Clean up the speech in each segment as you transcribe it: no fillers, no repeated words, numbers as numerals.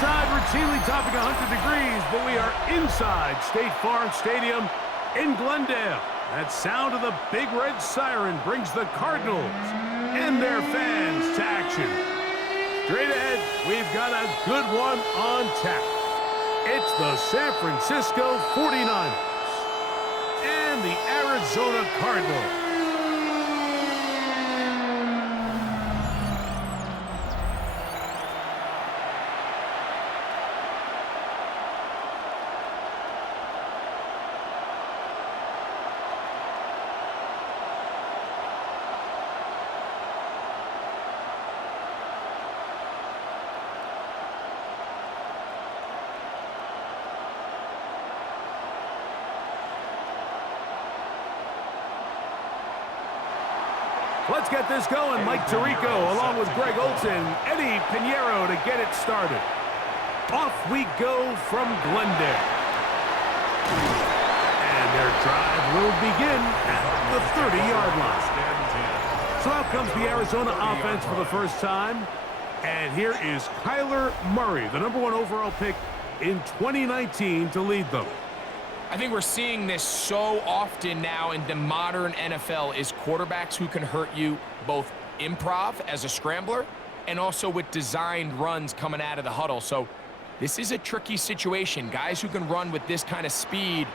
outside, routinely topping 100 degrees, but we are inside State Farm Stadium in Glendale. That sound of the big red siren brings the Cardinals and their fans to action. Straight ahead, we've got a good one on tap. It's the San Francisco 49ers and the Arizona Cardinals. Let's get this going. Mike Tirico along with Greg Olson, Eddie Pinheiro to get it started. Off we go from Glendale. And their drive will begin at the 30-yard line. So out comes the Arizona offense for the first time. And here is Kyler Murray, the #1 overall pick in 2019 to lead them. I think we're seeing this so often now in the modern NFL is quarterbacks who can hurt you both improv as a scrambler and also with designed runs coming out of the huddle. So this is a tricky situation. Guys who can run with this kind of speed,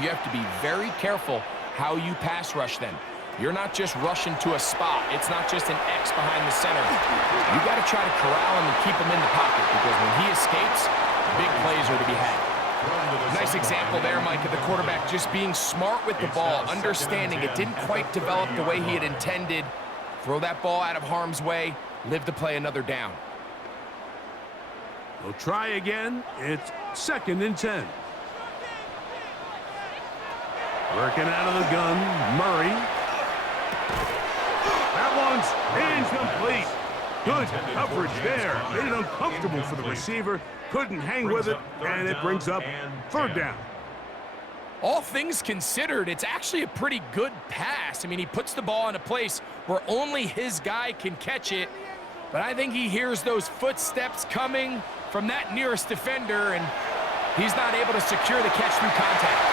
you have to be very careful how you pass rush them. You're not just rushing to a spot. It's not just an X behind the center. You got to try to corral him and keep him in the pocket because when he escapes, big plays are to be had. Nice example there, Mike, of the quarterback just being smart with the ball, understanding it didn't quite develop the way he had intended. Throw that ball out of harm's way, live to play another down. We'll try again. It's 2nd and 10. Working out of the gun, Murray. That one's incomplete. Good coverage there. Made it uncomfortable for the receiver. Couldn't hang with it, and it brings up 3rd down. All things considered, it's actually a pretty good pass. I mean, he puts the ball in a place where only his guy can catch it. But I think he hears those footsteps coming from that nearest defender, and he's not able to secure the catch through contact.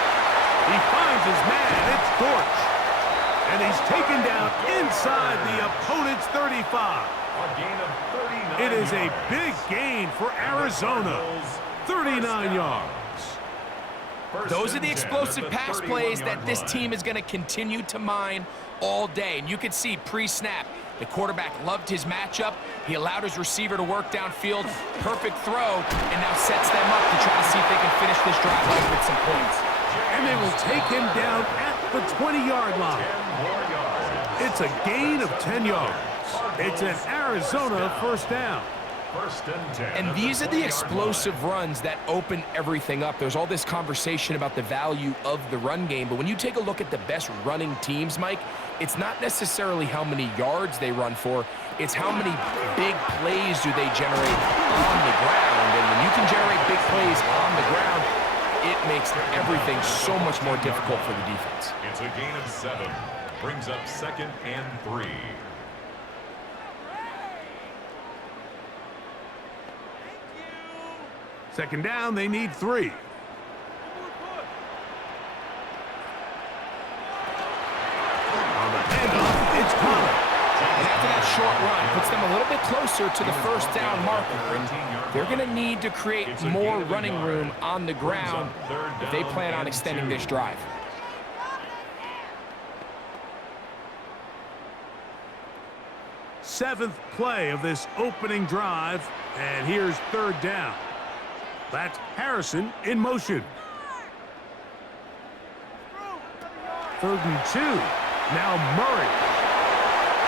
He finds his man. It's Dortch. And he's taken down inside the opponent's 35. It is a big gain for Arizona. 39 yards. Those are the explosive pass plays that this team is going to continue to mine all day. And you can see pre-snap, the quarterback loved his matchup. He allowed his receiver to work downfield. Perfect throw, and now sets them up to try to see if they can finish this drive off with some points. And they will take him down at the 20-yard line. It's a gain of 10 yards. It's an Arizona 1st down. And these are the explosive runs that open everything up. There's all this conversation about the value of the run game, but when you take a look at the best running teams, Mike, it's not necessarily how many yards they run for, it's how many big plays do they generate on the ground. And when you can generate big plays on the ground, it makes everything so much more difficult for the defense. It's a gain of 7. Brings up 2nd and 3. Second down, they need 3. On the handoff, it's Connor. And after that short run, puts them a little bit closer to the 1st down marker. And they're going to need to create more running room on the ground if they plan on extending this drive. Seventh play of this opening drive, and here's 3rd down. That's Harrison in motion. 3rd and 2. Now Murray.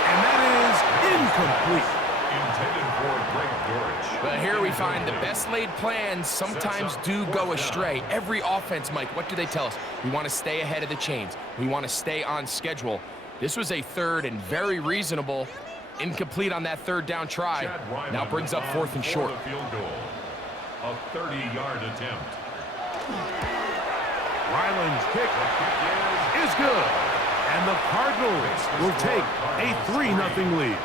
And that is incomplete. Intended for Greg Dortch. Well, here we find the best laid plans sometimes do go astray. Every offense, Mike, what do they tell us? We want to stay ahead of the chains. We want to stay on schedule. This was a 3rd and very reasonable. Incomplete on that 3rd down try. Now brings up 4th and short. A 30-yard attempt. Ryland's kick is good. And the Cardinals will take a 3-0 lead.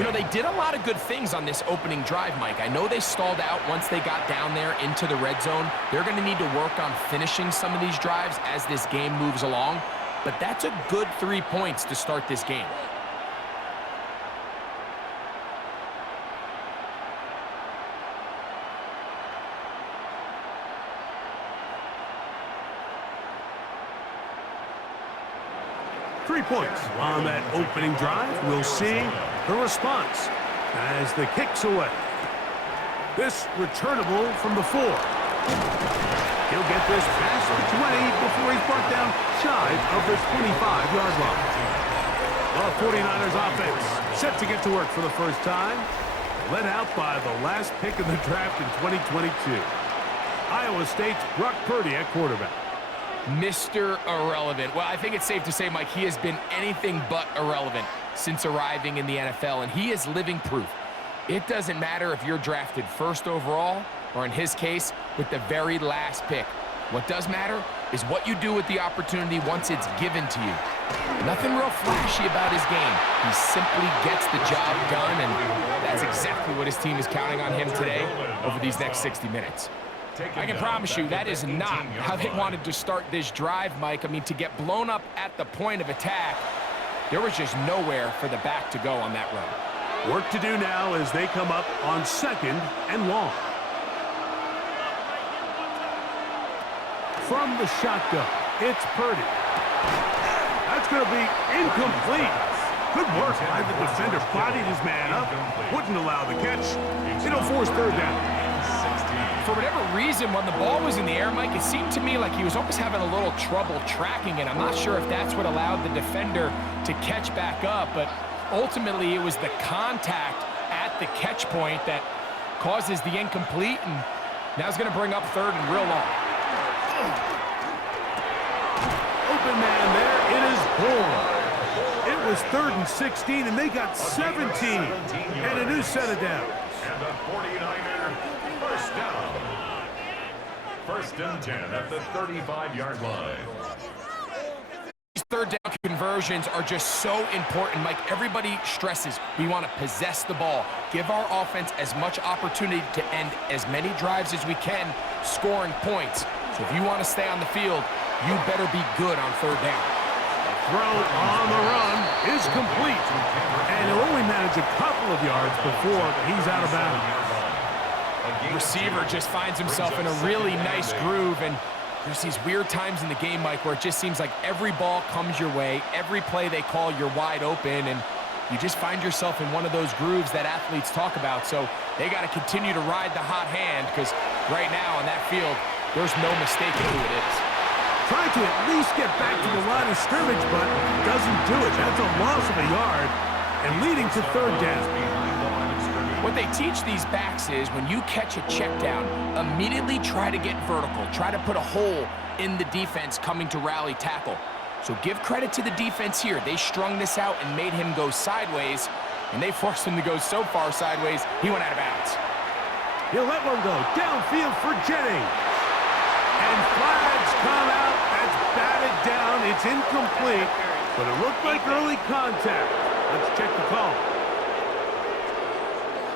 You know, they did a lot of good things on this opening drive, Mike. I know they stalled out once they got down there into the red zone. They're going to need to work on finishing some of these drives as this game moves along. But that's a good 3 points to start this game. Points on that opening drive. We'll see the response as the kick's away. This returnable from the 4. He'll get this past the 20 before he's brought down shy of the 25-yard line. The 49ers offense set to get to work for the first time. Led out by the last pick in the draft in 2022. Iowa State's Brock Purdy at quarterback. Mr. Irrelevant. Well, I think it's safe to say, Mike, he has been anything but irrelevant since arriving in the NFL, and he is living proof. It doesn't matter if you're drafted first overall, or in his case, with the very last pick. What does matter is what you do with the opportunity once it's given to you. Nothing real flashy about his game. He simply gets the job done, and that's exactly what his team is counting on him today over these next 60 minutes. I can promise you that is not how they wanted to start this drive, Mike. I mean, to get blown up at the point of attack, there was just nowhere for the back to go on that run. Work to do now as they come up on 2nd and long. From the shotgun, it's Purdy. That's going to be incomplete. Good work by the defender. Bodied his man up. Wouldn't allow the catch. It'll force 3rd down. For whatever reason, when the ball was in the air, Mike, it seemed to me like he was almost having a little trouble tracking it. I'm not sure if that's what allowed the defender to catch back up, but ultimately it was the contact at the catch point that causes the incomplete, and now it's going to bring up 3rd and real long. Open man there. It is Bourne. It was 3rd and 16, and they got 17 and a new set of downs. And the 49er first down. 1st and 10 at the 35-yard line. These 3rd down conversions are just so important, Mike. Everybody stresses we want to possess the ball, give our offense as much opportunity to end as many drives as we can, scoring points. So if you want to stay on the field, you better be good on 3rd down. Throw on the run is complete, and he'll only manage a couple of yards before he's out of bounds. Receiver just finds himself in a really nice groove, and there's these weird times in the game, Mike, where it just seems like every ball comes your way, every play they call, you're wide open, and you just find yourself in one of those grooves that athletes talk about. So they got to continue to ride the hot hand, because right now on that field, there's no mistaking who it is. Trying to at least get back to the line of scrimmage, but doesn't do it. That's a loss of a yard, and leading to 3rd down. What they teach these backs is when you catch a check down, immediately try to get vertical. Try to put a hole in the defense coming to rally tackle. So give credit to the defense here. They strung this out and made him go sideways, and they forced him to go so far sideways, he went out of bounds. He'll let one go downfield for Jennings. And flags come out. That's batted down. It's incomplete, but it looked like early contact. Let's check the call.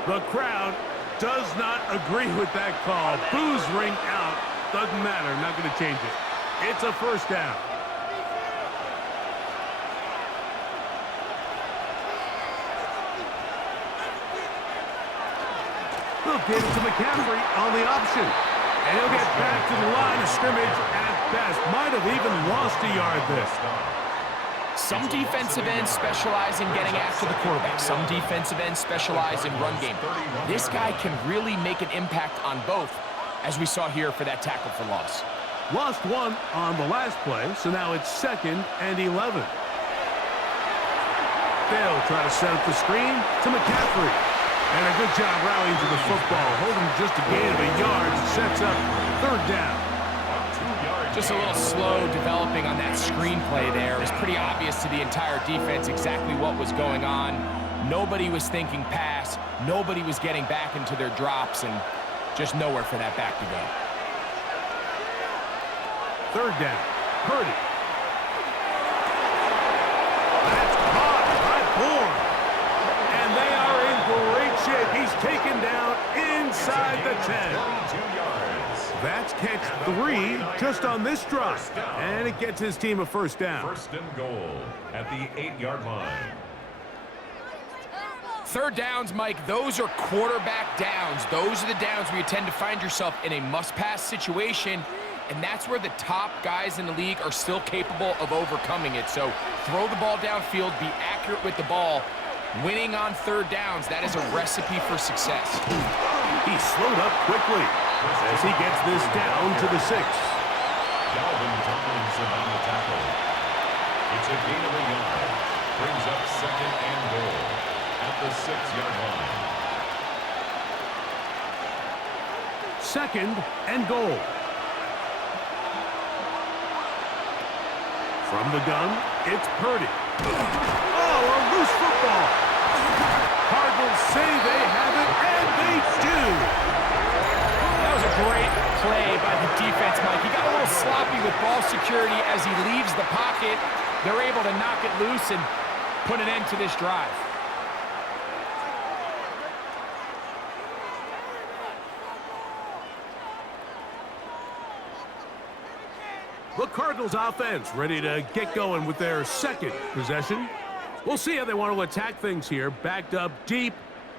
The crowd does not agree with that call. Boos ring out. Doesn't matter. Not going to change it. It's a 1st down. They'll get it to McCaffrey on the option. And he'll get back to the line of scrimmage at best. Might have even lost a yard there. Some defensive ends specialize in getting after the quarterback. Some defensive ends specialize in run game. This guy can really make an impact on both, as we saw here for that tackle for loss. Lost one on the last play, so now it's 2nd and 11. They'll try to set up the screen to McCaffrey. And a good job rallying to the football. Holding just a gain of a yard. Sets up 3rd down. Just a little slow developing on that screenplay there. It was pretty obvious to the entire defense exactly what was going on. Nobody was thinking pass. Nobody was getting back into their drops, and just nowhere for that back to go. 3rd down. Purdy. That's caught by Bourne. And they are taken down inside the 10. 42 yards. That's catch 3 just on this drive. And it gets his team a first down. First and goal at the 8-yard line. Third downs, Mike, those are quarterback downs. Those are the downs where you tend to find yourself in a must-pass situation, and that's where the top guys in the league are still capable of overcoming it. So throw the ball downfield, be accurate with the ball. Winning on third downs, that is a recipe for success. He slowed up quickly as he gets this down to the 6. Dalvin Tomlinson on the tackle. It's a gain of a yard. Brings up second and goal at the 6-yard line. Second and goal. From the gun, it's Purdy. Oh, a loose football. Cardinals say they have it, and they do. That was a great play by the defense, Mike. He got a little sloppy with ball security as he leaves the pocket. They're able to knock it loose and put an end to this drive. The Cardinals offense ready to get going with their second possession. We'll see how they want to attack things here, backed up deep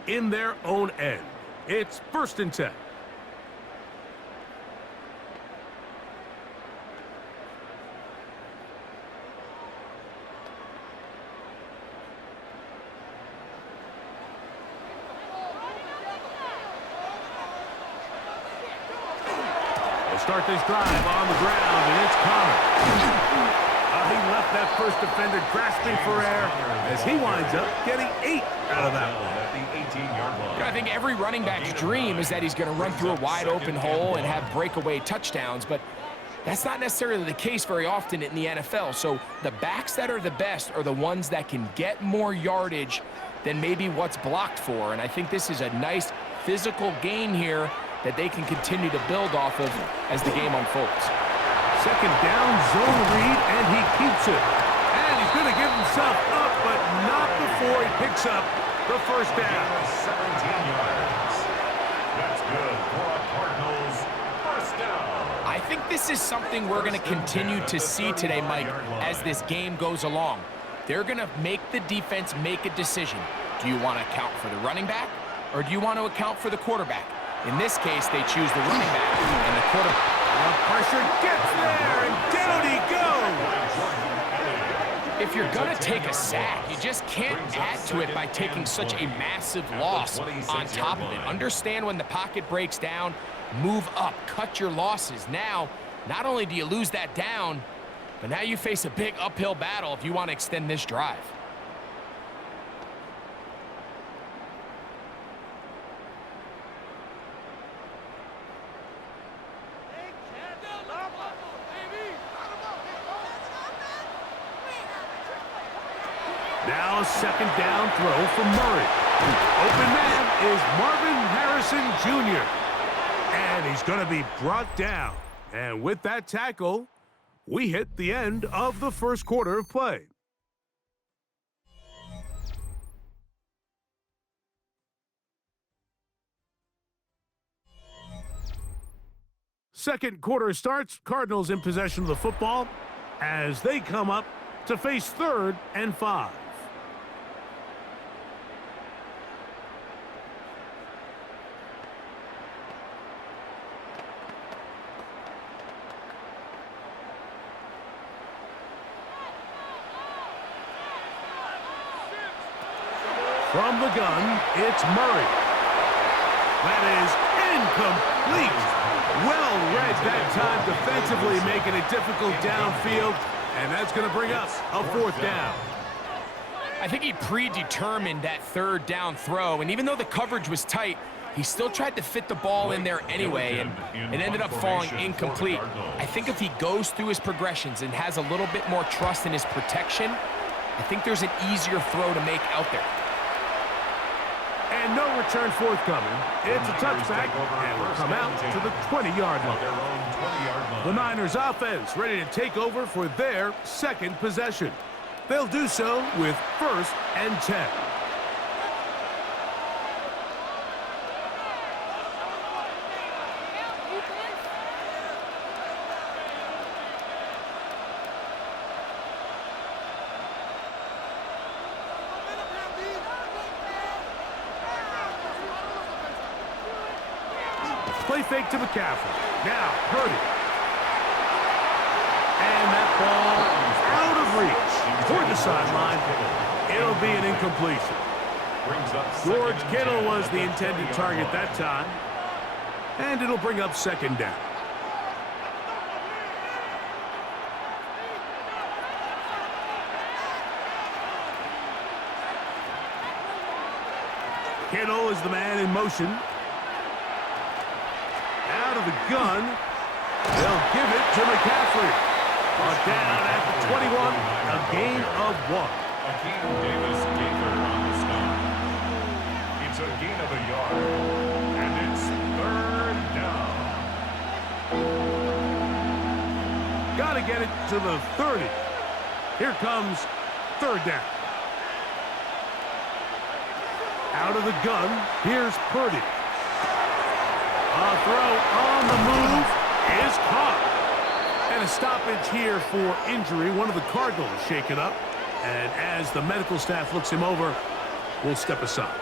in their own end. It's first and 10. Start this drive on the ground, and it's Connor. He left that first defender grasping for air as he winds up getting 8 out of that one. At the 18-yard line. I think every running back's dream is that he's going to run through a wide open hole and have breakaway touchdowns, but that's not necessarily the case very often in the NFL. So the backs that are the best are the ones that can get more yardage than maybe what's blocked for, and I think this is a nice physical gain here that they can continue to build off of as the game unfolds. Second down, zone read, and he keeps it. And he's going to give himself up, but not before he picks up the first down. 17 yards. That's good for a Cardinals first down. I think this is something we're going to continue to see today, Mike, as this game goes along. They're going to make the defense make a decision. Do you want to account for the running back, or do you want to account for the quarterback? In this case, they choose the running back, and the quarterback. The pressure gets there, and down he goes. If you're going to take a sack, you just can't add to it by taking such a massive loss on top of it. Understand when the pocket breaks down, move up, cut your losses. Now, not only do you lose that down, but now you face a big uphill battle if you want to extend this drive. Now a second down throw for Murray. Open man is Marvin Harrison Jr. And he's going to be brought down. And with that tackle, we hit the end of the first quarter of play. Second quarter starts, Cardinals in possession of the football as they come up to face 3rd and 5. From the gun, it's Murray. That is incomplete. Well read that time defensively, making it difficult downfield, and that's going to bring us a 4th down. I think he predetermined that 3rd down throw, and even though the coverage was tight, he still tried to fit the ball in there anyway, and it ended up falling incomplete. I think if he goes through his progressions and has a little bit more trust in his protection, I think there's an easier throw to make out there. And no return forthcoming. It's a touchback, and we'll come out to the 20-yard line. The Niners offense ready to take over for their second possession. They'll do so with 1st and 10. Play fake to McCaffrey. Now, Purdy. And that ball out of reach. Toward the sideline. It'll be an incompletion. George Kittle was the intended target that time. And it'll bring up second down. Kittle is the man in motion. Out of the gun. They'll give it to McCaffrey. Brought down at the 21. A gain of 1. Akeem Davis-Gaither on the stop. It's a gain of a yard. And it's third down. Got to get it to the 30. Here comes third down. Out of the gun, here's Purdy. A throw on the move is caught. And a stoppage here for injury. One of the Cardinals shaken up. And as the medical staff looks him over, we'll step aside.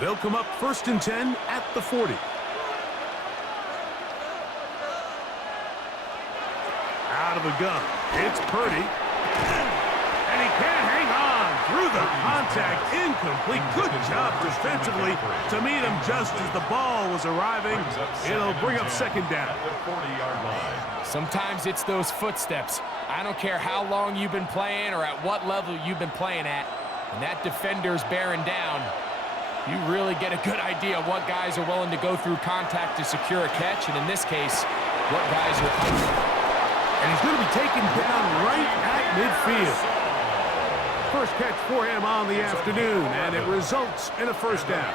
They'll come up 1st and 10 at the 40. Out of the gun. It's Purdy. And he can't hang on through the contact. Incomplete. Good job defensively to meet him just as the ball was arriving. It'll bring up second down. At the 40-yard line. Sometimes it's those footsteps. I don't care how long you've been playing or at what level you've been playing at. When that defender's bearing down, you really get a good idea of what guys are willing to go through contact to secure a catch, and in this case, what guys are under. And he's going to be taken down right at midfield. First catch for him on the afternoon, and it results in a first down.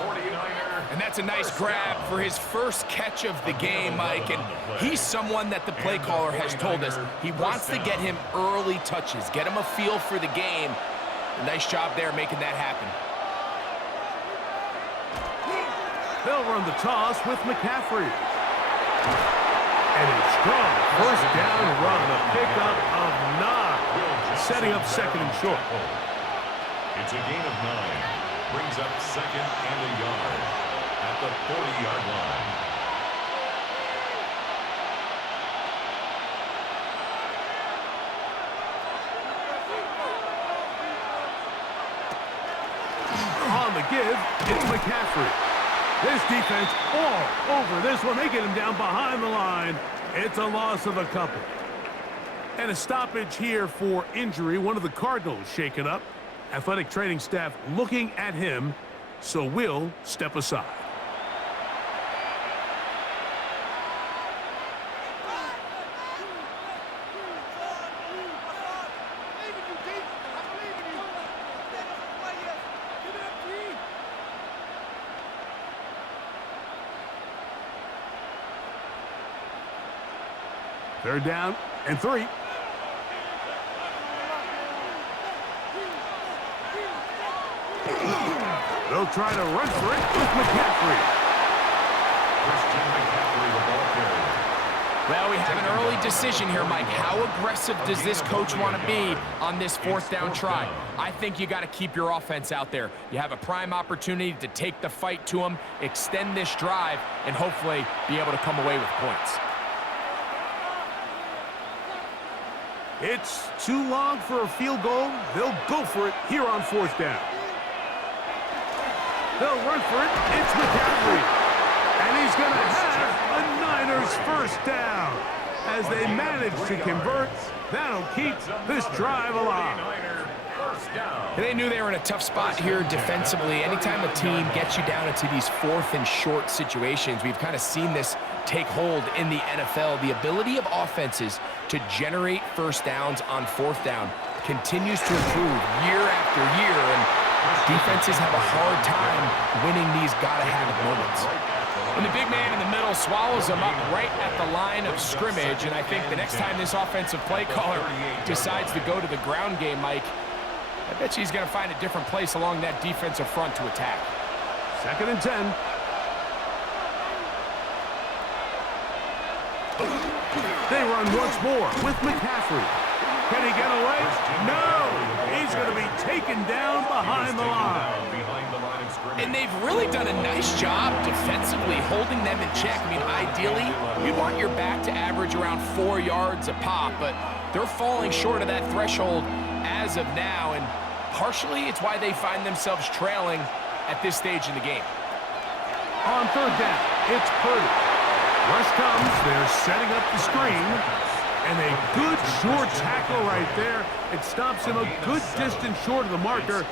And that's a nice grab for his first catch of the game, Mike, and he's someone that the play caller has told us he wants to get him early touches, get him a feel for the game. A nice job there making that happen. They'll run the toss with McCaffrey. And a strong first down run, a pickup of 9, setting up second and short. It's a gain of 9. Brings up second and a yard at the 40-yard line. On the give, it's McCaffrey. This defense all over this one. They get him down behind the line. It's a loss of a couple. And a stoppage here for injury. One of the Cardinals shaken up. Athletic training staff looking at him, so we'll step aside. Third down and 3. They'll try to run for it with McCaffrey. Christian McCaffrey, the ball carrier. Well, we have an early decision here, Mike. How aggressive does this coach want to be on this fourth down try? I think you got to keep your offense out there. You have a prime opportunity to take the fight to them, extend this drive, and hopefully be able to come away with points. It's too long for a field goal. They'll go for it here on fourth down. They'll run for it. It's McCaffrey. And he's going to have a Niners first down. As they manage to convert, that'll keep this drive alive. And they knew they were in a tough spot here defensively. Anytime a team gets you down into these fourth and short situations, we've kind of seen this take hold in the NFL. The ability of offenses to generate first downs on fourth down continues to improve year after year, and defenses have a hard time winning these gotta-have-it moments. And the big man in the middle swallows him up right at the line of scrimmage. And I think the next time this offensive play caller decides to go to the ground game, Mike, I bet you he's going to find a different place along that defensive front to attack. 2nd and 10. They run once more with McCaffrey. Can he get away? No! He's going to be taken down behind the line. And they've really done a nice job defensively holding them in check. I mean, ideally, you want your back to average around 4 yards a pop, but they're falling short of that threshold as of now, and partially it's why they find themselves trailing at this stage in the game. On 3rd down, it's Purdy. Rush comes, they're setting up the screen, and a good short tackle right there. It stops him a good distance short of the marker.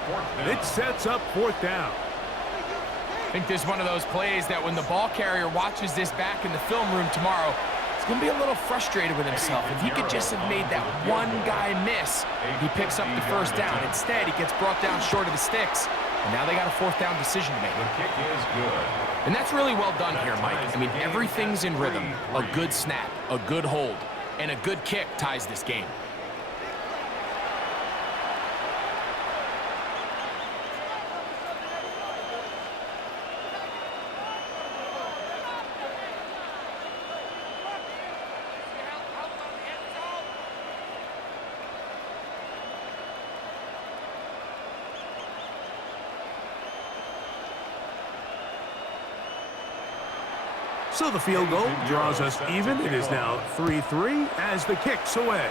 It sets up 4th down. I think this is one of those plays that when the ball carrier watches this back in the film room tomorrow, he's going to be a little frustrated with himself. If he could just have made that one guy miss, he picks up the 1st down. Instead, he gets brought down short of the sticks, and now they got a 4th down decision to make. The kick is good. And that's really well done here, Mike. I mean, everything's in rhythm. A good snap, a good hold, and a good kick ties this game. So the field goal draws us even. It is now 3-3 as the kick's away.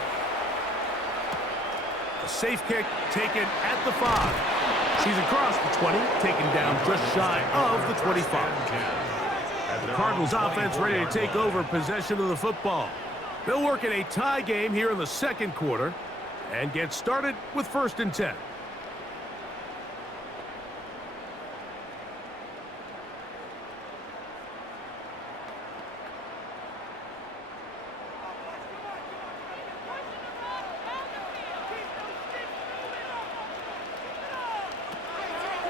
A safe kick taken at the 5. She's across the 20, taken down just shy of the 25. The Cardinals offense ready to take over possession of the football. They'll work in a tie game here in the 2nd quarter and get started with 1st and 10.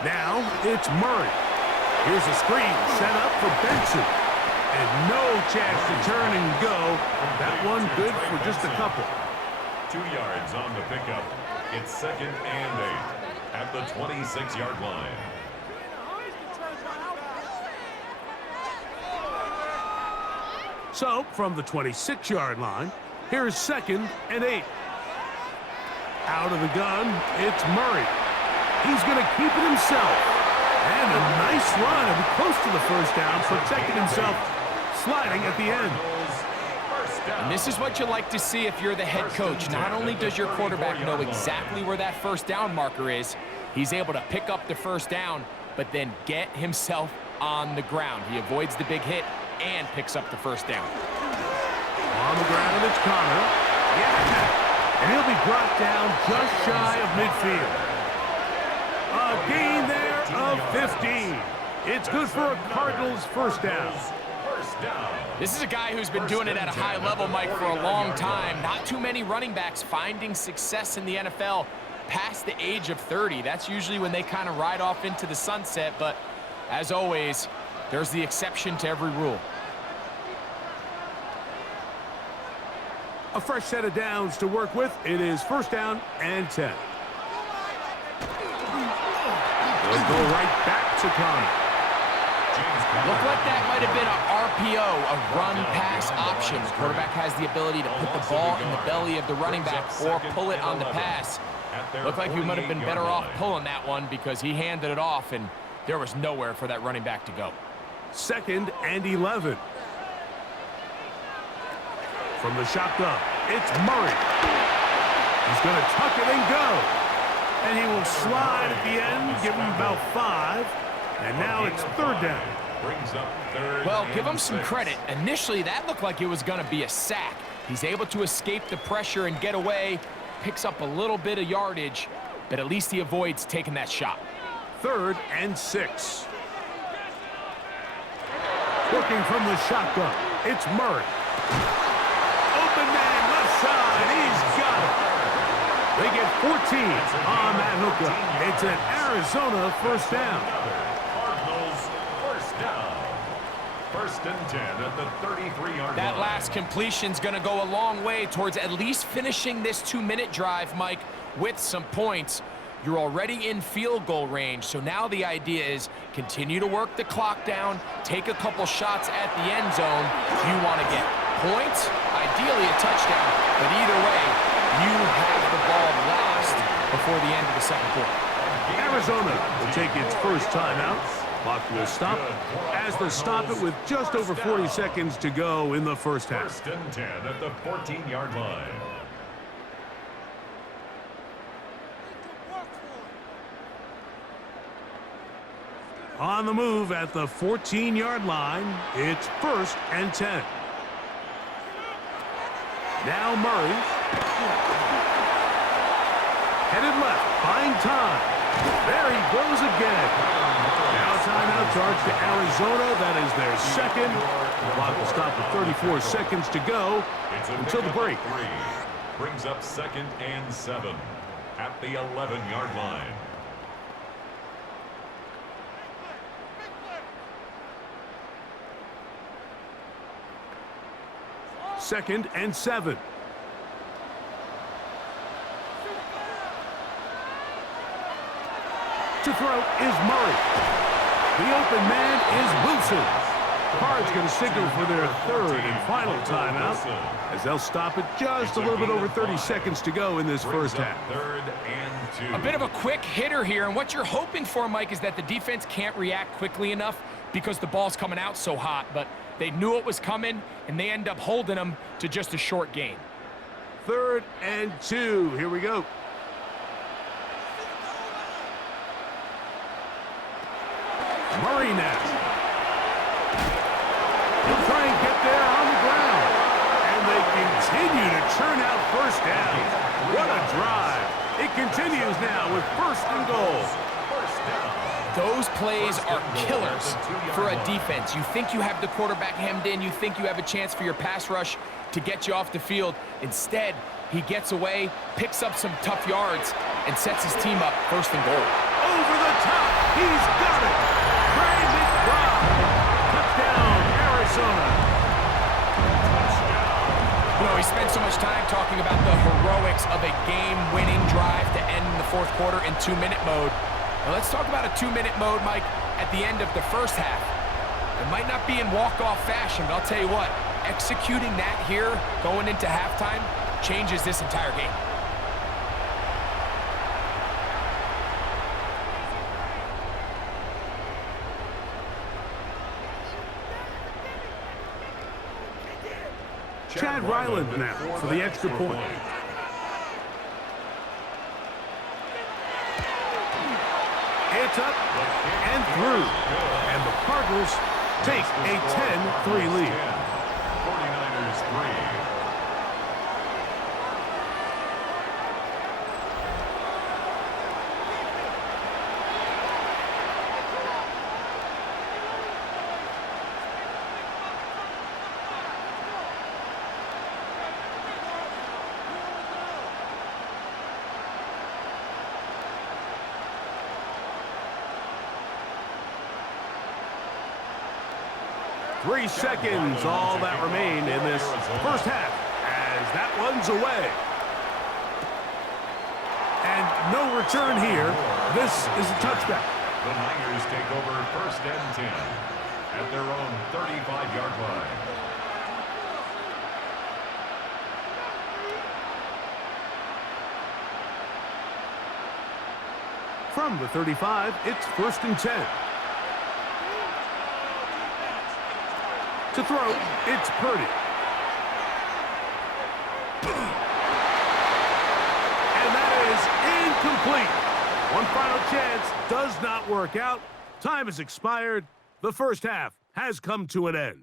Now it's Murray. Here's a screen set up for Benson. And no chance to turn and go. That one good for just a couple. 2 yards on the pickup. It's 2nd and 8 at the 26-yard line. So, from the 26-yard line, here's 2nd and 8. Out of the gun, it's Murray. He's going to keep it himself. And a nice run, close to the 1st down, protecting himself, sliding at the end. And this is what you like to see if you're the head coach. Not only does your quarterback know exactly where that 1st down marker is, he's able to pick up the 1st down, but then get himself on the ground. He avoids the big hit and picks up the 1st down. On the ground, it's Connor. Yeah. And he'll be brought down just shy of midfield. A gain there of 15. It's good for a Cardinals 1st down. This is a guy who's been doing it at a high level, Mike, for a long time. Not too many running backs finding success in the NFL past the age of 30. That's usually when they kind of ride off into the sunset, but as always, there's the exception to every rule. A fresh set of downs to work with. It is 1st down and 10. They'll go right back to Connor. Looked like that might have been an RPO, a run-pass option. The quarterback has the ability to put the ball in the belly of the running back or pull it on the pass. Looked like we might have been better off pulling that one because he handed it off, and there was nowhere for that running back to go. 2nd and 11. From the shotgun, it's Murray. He's going to tuck it and go. And he will slide at the end, give him about 5. And now it's 3rd down. Well, give him some credit. Initially, that looked like it was going to be a sack. He's able to escape the pressure and get away, picks up a little bit of yardage, but at least he avoids taking that shot. 3rd and 6. Working from the shotgun, it's Murray. Open man, left side, he's got it. They get 14 on that hookup. It's an Arizona 1st down. Cardinals 1st down. First and 10 at the 33-yard line. That last completion's going to go a long way towards at least finishing this 2-minute drive, Mike, with some points. You're already in field goal range, so now the idea is continue to work the clock down, take a couple shots at the end zone. You want to get points, ideally a touchdown, but either way, you have the ball last before the end of the second quarter. Arizona will take its first timeout. Clock will stop as they stop it with just over 40 seconds to go in the first half. First and 10 at the 14-yard line. On the move at the 14-yard line, it's first and 10. Now Murray. Headed left, buying time. There he goes again. Now timeout charge to Arizona. That is their second. The clock will stop with 34 seconds to go until the break. Brings up second and 7 at the 11-yard line. Second and 7. To throw is Murray. The open man is Wilson. Cards going to signal for their third and final timeout as they'll stop it just a little bit over 30 seconds to go in this first half. Third and 2. A bit of a quick hitter here, and what you're hoping for, Mike, is that the defense can't react quickly enough because the ball's coming out so hot, but they knew it was coming, and they end up holding them to just a short gain. Third and 2. Here we go. Murray now. He'll try and get there on the ground. And they continue to churn out first down. What a drive. It continues now with first and goal. Those plays are killers for a defense. You think you have the quarterback hemmed in. You think you have a chance for your pass rush to get you off the field. Instead, he gets away, picks up some tough yards, and sets his team up first and goal. Over the top. He's got it. Brandon Brown. Touchdown, Arizona. You know, he spent so much time talking about the heroics of a game-winning drive to end the fourth quarter in 2-minute mode. Now let's talk about a 2-minute mode, Mike, at the end of the first half. It might not be in walk-off fashion, but I'll tell you what, executing that here going into halftime changes this entire game. Chad Ryland now for the extra point. It's up and through. And the Cardinals take a 10-3 lead. 49ers 3. Three seconds, all that remain in this first half as that one's away. And no return here. This is a touchback. The Niners take over first and 10 at their own 35-yard line. From the 35, it's first and 10. To throw, it's Purdy. And that is incomplete. One final chance does not work out. Time has expired. The first half has come to an end.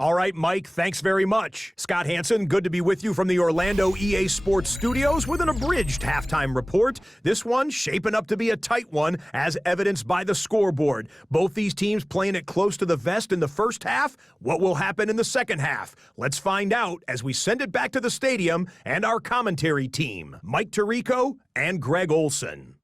All right, Mike, thanks very much. Scott Hansen, good to be with you from the Orlando EA Sports Studios with an abridged halftime report. This one shaping up to be a tight one, as evidenced by the scoreboard. Both these teams playing it close to the vest in the first half. What will happen in the second half? Let's find out as we send it back to the stadium and our commentary team, Mike Tirico and Greg Olson.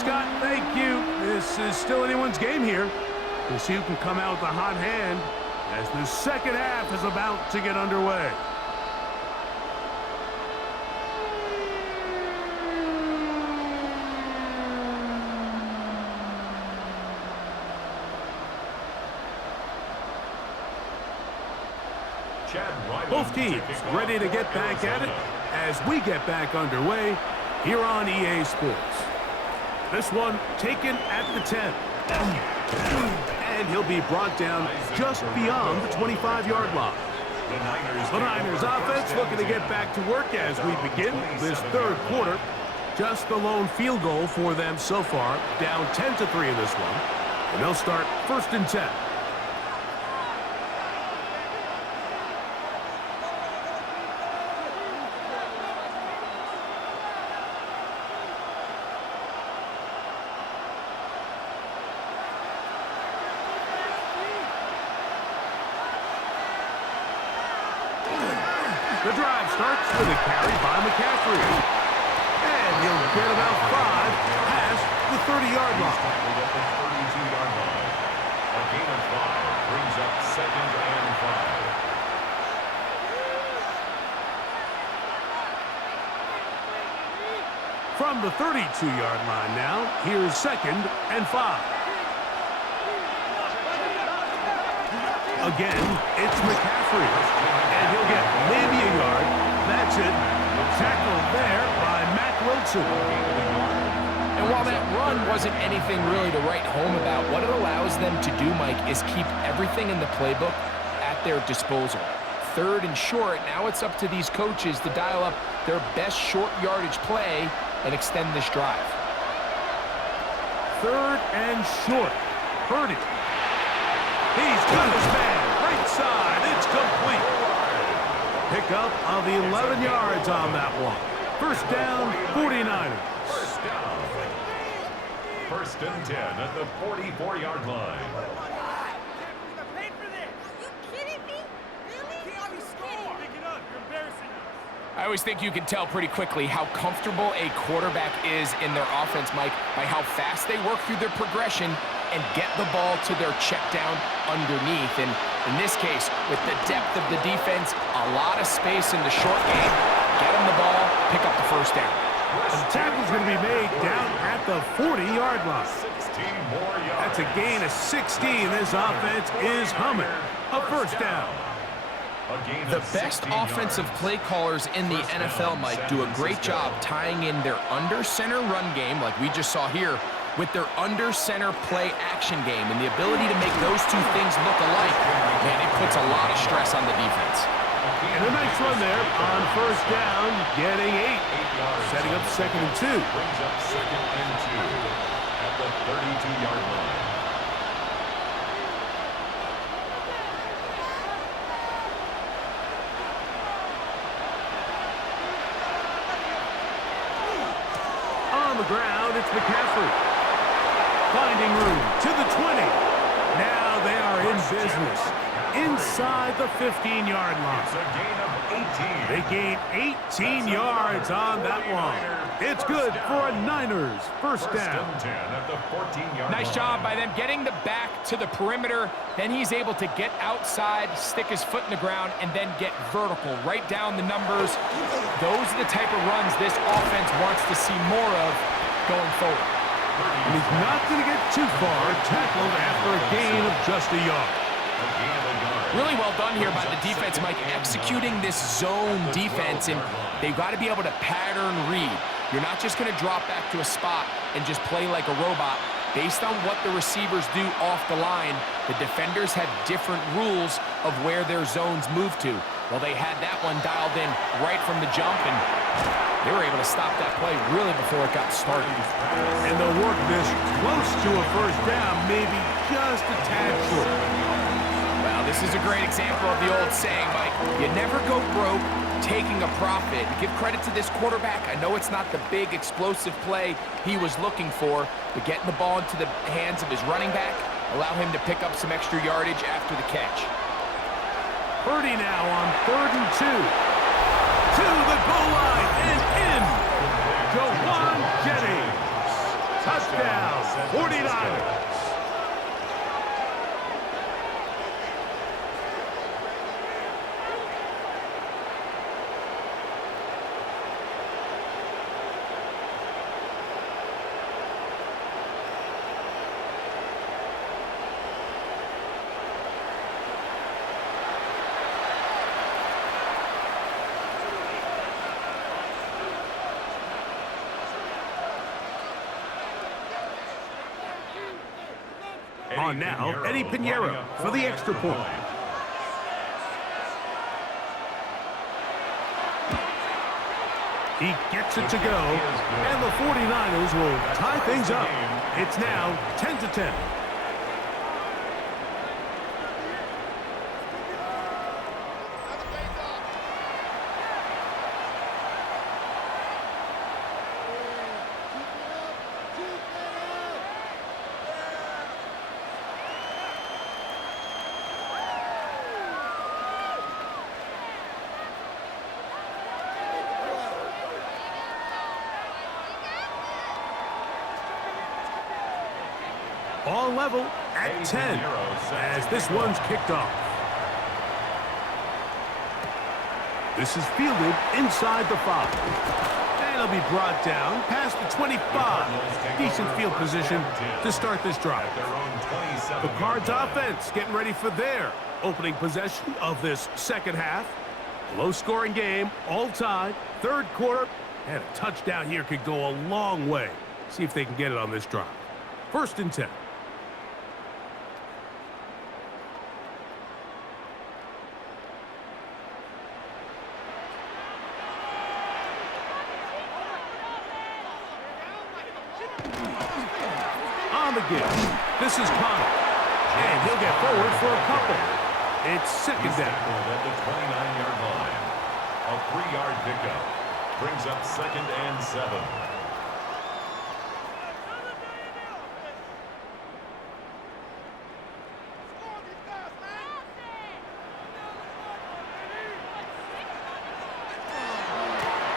Scott. Thank you. This is still anyone's game here. We'll see who can come out with a hot hand as the second half is about to get underway. Both teams ready to get back at it as we get back underway here on EA Sports. This one taken at the 10. And he'll be brought down just beyond the 25-yard line. The Niners offense looking to get back to work as we begin this third quarter. Just the lone field goal for them so far, down 10-3 in this one. And they'll start 1st and 10. The drive starts with a carry by McCaffrey. And he'll get about 5 past the 30-yard line. At the 32-yard line. A gain of 5 brings up 2nd and 5. From the 32-yard line now, here's 2nd and 5. Again, it's McCaffrey. And he'll get maybe a yard. That's it. Tackled there by Matt Wilson. And while that run wasn't anything really to write home about, what it allows them to do, Mike, is keep everything in the playbook at their disposal. 3rd and short, now it's up to these coaches to dial up their best short yardage play and extend this drive. 3rd and short. Purdy. He's got his man. Right side. It's complete. Pickup of 11 yards on that one. 1st down, 49ers. 1st and 10 at the 44-yard line. I always think you can tell pretty quickly how comfortable a quarterback is in their offense, Mike, by how fast they work through their progression and get the ball to their check down underneath. And in this case, with the depth of the defense, a lot of space in the short game, get them the ball, pick up the 1st down. The tackle's going to be made down at the 40-yard line. 16 more yards. That's a gain of 16. This offense is humming. A 1st down. The best offensive play callers in the NFL, Mike, do a great job tying in their under-center run game, like we just saw here, with their under-center play action game. And the ability to make those two things look alike, man, it puts a lot of stress on the defense. And a nice run there on 1st down, getting 8. Setting up 2nd and 2. Brings up 2nd and 2 at the 32-yard line. On the ground, it's McCaffrey. Finding room to the 20. Now they are in business. Inside the 15-yard line. It's a gain of 18. They gain 18 yards on that one. It's good for a Niners 1st down. 1st and 10 at the 14-yard line. Nice job by them getting the back to the perimeter. Then he's able to get outside, stick his foot in the ground, and then get vertical. Right down the numbers. Those are the type of runs this offense wants to see more of going forward. And he's not going to get too far. Tackled after a gain of just a yard. Really well done here by the defense, Mike, executing this zone defense, and they've got to be able to pattern read. You're not just going to drop back to a spot and just play like a robot. Based on what the receivers do off the line, the defenders have different rules of where their zones move to. Well, they had that one dialed in right from the jump, and they were able to stop that play really before it got started. And they'll work this close to a 1st down, maybe just a tad short. Well, this is a great example of the old saying, Mike, you never go broke taking a profit. Give credit to this quarterback. I know it's not the big explosive play he was looking for, but getting the ball into the hands of his running back, allow him to pick up some extra yardage after the catch. Purdy now on 3rd and 2. To the goal line and in. Jawan Jennings. Touchdown, 49ers. On now, Eddie Pinheiro for the extra point. He gets it to go, and the 49ers will tie things up. It's now 10-10. All level at 10 as this one's kicked off. This is fielded inside the 5. And it'll be brought down past the 25. Decent field position to start this drive. The Cards offense getting ready for their opening possession of this second half. Low-scoring game, all tied, third quarter, and a touchdown here could go a long way. See if they can get it on this drive. 1st and 10. On the give. This is Connor. And he'll get forward for a couple. It's second down. At the 29-yard line. A 3-yard pickup. Brings up 2nd and 7.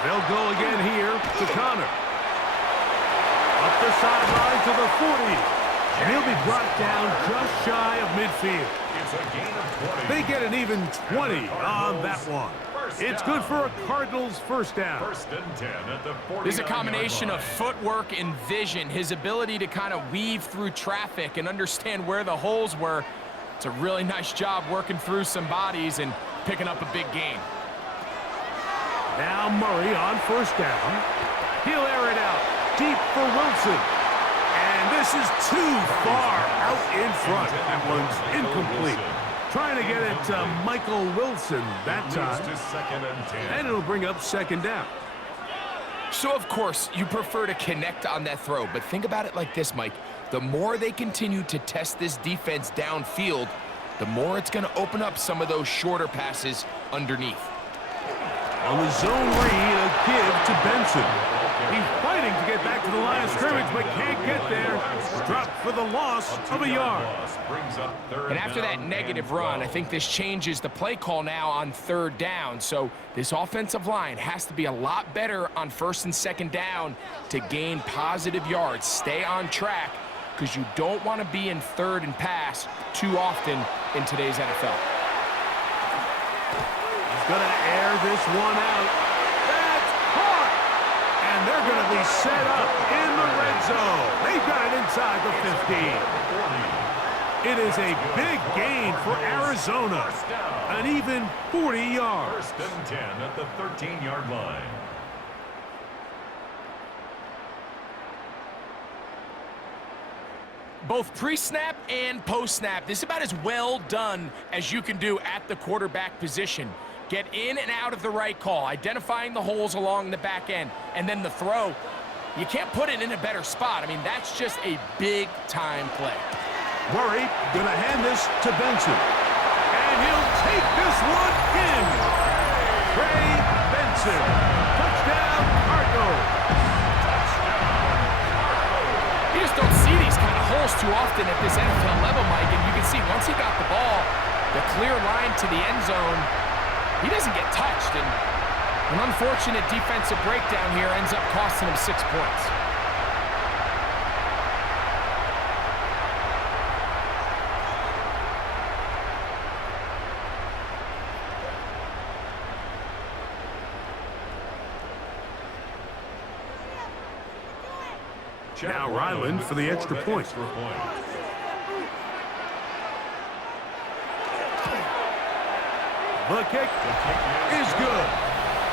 They'll go again here to Connor. Up the sideline to the 40. And he'll be brought down just shy of midfield. It's a gain of 20. They get an even 20 on that one. It's good for a Cardinals first down. 1st and 10 at the 49-yard There's a combination line. of footwork and vision, his ability to kind of weave through traffic and understand where the holes were. It's a really nice job working through some bodies and picking up a big gain. Now Murray on first down. He'll air it out deep for Wilson. And this is too far out in front. That one's incomplete. Trying to get it to Michael Wilson that time. To 2nd and 10. And it'll bring up second down. So, of course, you prefer to connect on that throw, but think about it like this, Mike. The more they continue to test this defense downfield, the more it's going to open up some of those shorter passes underneath. On the zone read, a give to Benson. He's fighting to get back to the line of scrimmage, but can't get there. Dropped for the loss of a yard. And after that negative run, I think this changes the play call now on 3rd down. So this offensive line has to be a lot better on 1st and 2nd down to gain positive yards. Stay on track because you don't want to be in 3rd and pass too often in today's NFL. He's going to air this one out. That's caught! And they're going to be set up in the red zone. They've got it inside the 15. It is a big gain for Arizona. An even 40 yards. 1st and 10 at the 13-yard line. Both pre-snap and post-snap, this is about as well done as you can do at the quarterback position. Get in and out of the right call, identifying the holes along the back end, and then the throw. You can't put it in a better spot. I mean, that's just a big-time play. Murray going to hand this to Benson. And he'll take this one in. Trey Benson. Touchdown, Cardinals. You just don't see these kind of holes too often at this NFL level, Mike, and you can see once he got the ball, the clear line to the end zone, he doesn't get touched, and an unfortunate defensive breakdown here ends up costing him 6 points. Now Ryland for the extra point. The kick is good.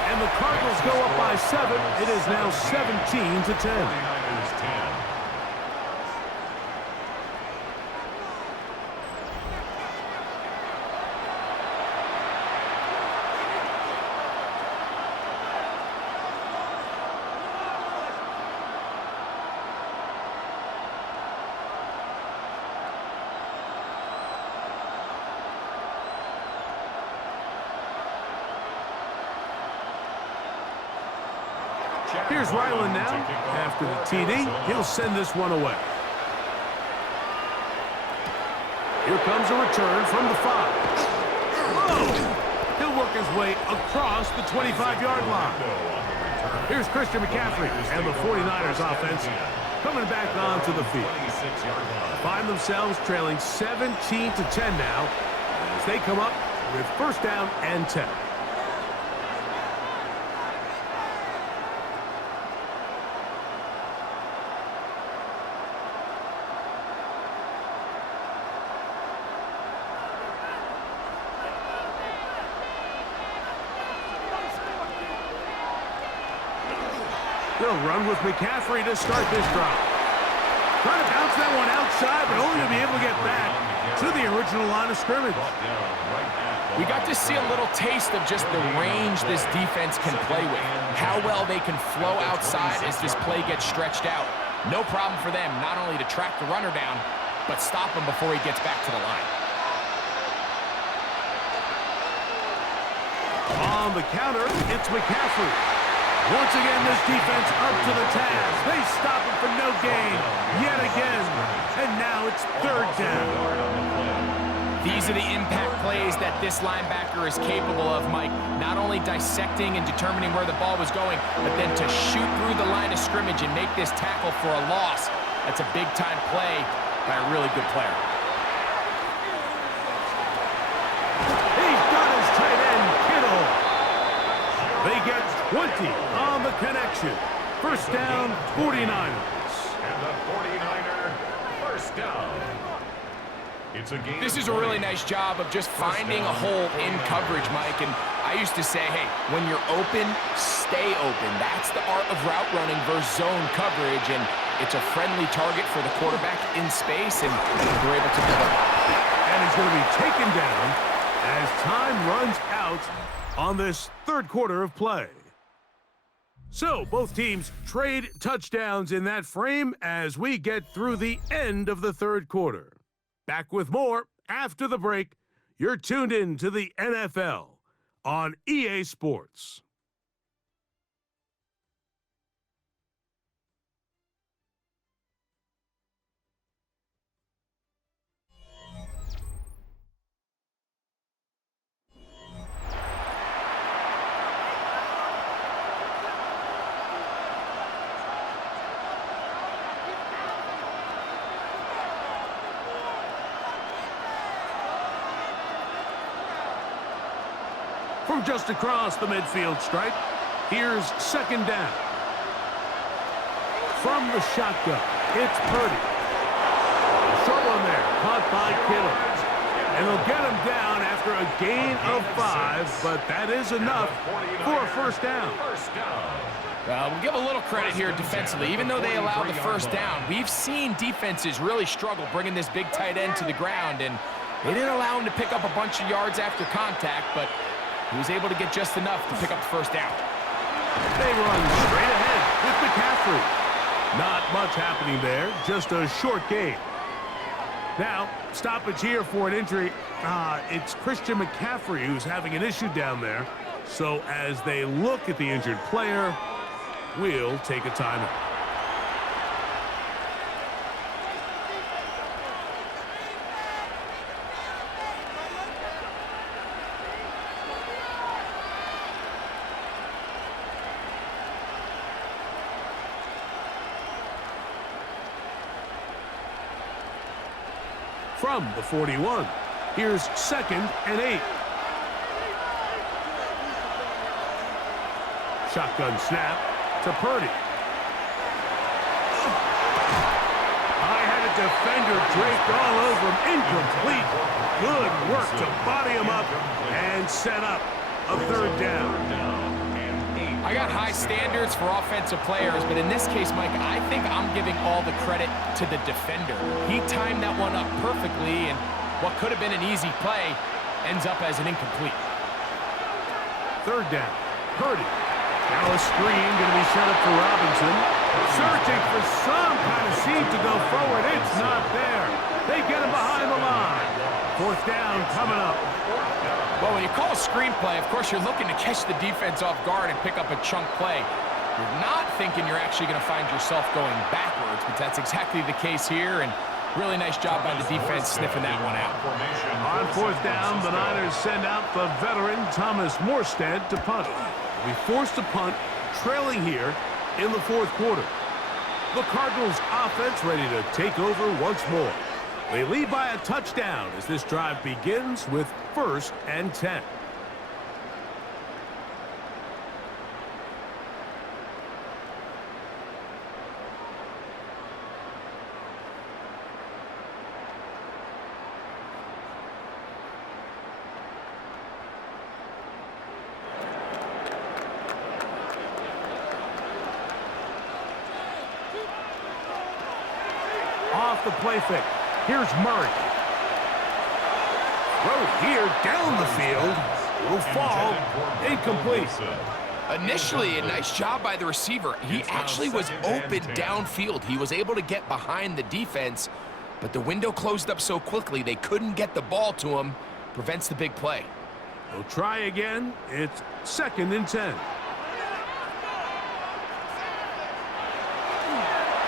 And the Cardinals go up by 7. It is now 17-10. Here's Ryland now. After the TD, he'll send this one away. Here comes a return from the 5. Whoa! He'll work his way across the 25-yard line. Here's Christian McCaffrey and the 49ers offense coming back onto the field. Find themselves trailing 17-10 now as they come up with first down and 10. They'll run with McCaffrey to start this drive. Trying to bounce that one outside, but only to be able to get back to the original line of scrimmage. We got to see a little taste of just the range this defense can play with. How well they can flow outside as this play gets stretched out. No problem for them not only to track the runner down, but stop him before he gets back to the line. On the counter, it's McCaffrey. Once again, this defense up to the task. They stop him for no gain yet again. And now it's third down. These are the impact plays that this linebacker is capable of, Mike. Not only dissecting and determining where the ball was going, but then to shoot through the line of scrimmage and make this tackle for a loss. That's a big-time play by a really good player. He's got his tight end, Kittle. They get 20 on the connection. First down, 49ers. And the 49er first down. This is a really nice job of just finding a hole in coverage, Mike. And I used to say, hey, when you're open, stay open. That's the art of route running versus zone coverage. And it's a friendly target for the quarterback in space, and they're able to cover. And he's going to be taken down as time runs out on this third quarter of play. So both teams trade touchdowns in that frame as we get through the end of the third quarter. Back with more after the break. You're tuned in to the NFL on EA Sports. From just across the midfield stripe, here's second down. From the shotgun, it's Purdy. Short one there, caught by Kittle. And they'll get him down after a gain of 5, but that is enough for a first down. We'll give a little credit here defensively. Even though they allowed the first down, we've seen defenses really struggle bringing this big tight end to the ground, and they didn't allow him to pick up a bunch of yards after contact, but he was able to get just enough to pick up the first down. They run straight ahead with McCaffrey. Not much happening there, just a short gain. Now, stoppage here for an injury. It's Christian McCaffrey who's having an issue down there. So as they look at the injured player, we'll take a timeout. From the 41, here's second and 8. Shotgun snap to Purdy. defender draped all over him. Incomplete. Good work to body him up and set up a third down. I got high standards for offensive players, but in this case, Mike, I think I'm giving all the credit to the defender. He timed that one up perfectly, and what could have been an easy play ends up as an incomplete. Third down. Purdy. Now a screen going to be set up for Robinson. Searching for some kind of seam to go forward. It's not there. They get him behind the line. Fourth down coming up. Well, when you call a screenplay, of course, you're looking to catch the defense off guard and pick up a chunk play. You're not thinking you're actually going to find yourself going backwards, but that's exactly the case here, and really nice job by the defense sniffing that one out. On fourth down, the Niners send out the veteran Thomas Morstead to punt. We forced a punt, trailing here in the fourth quarter. The Cardinals offense ready to take over once more. They lead by a touchdown as this drive begins with 1st and 10. Off the play fake. Here's Murray. Throw here down the field. Will fall. Incomplete. Initially, a nice job by the receiver. He actually was open downfield. He was able to get behind the defense, but the window closed up so quickly they couldn't get the ball to him. Prevents the big play. We'll try again. It's 2nd and 10.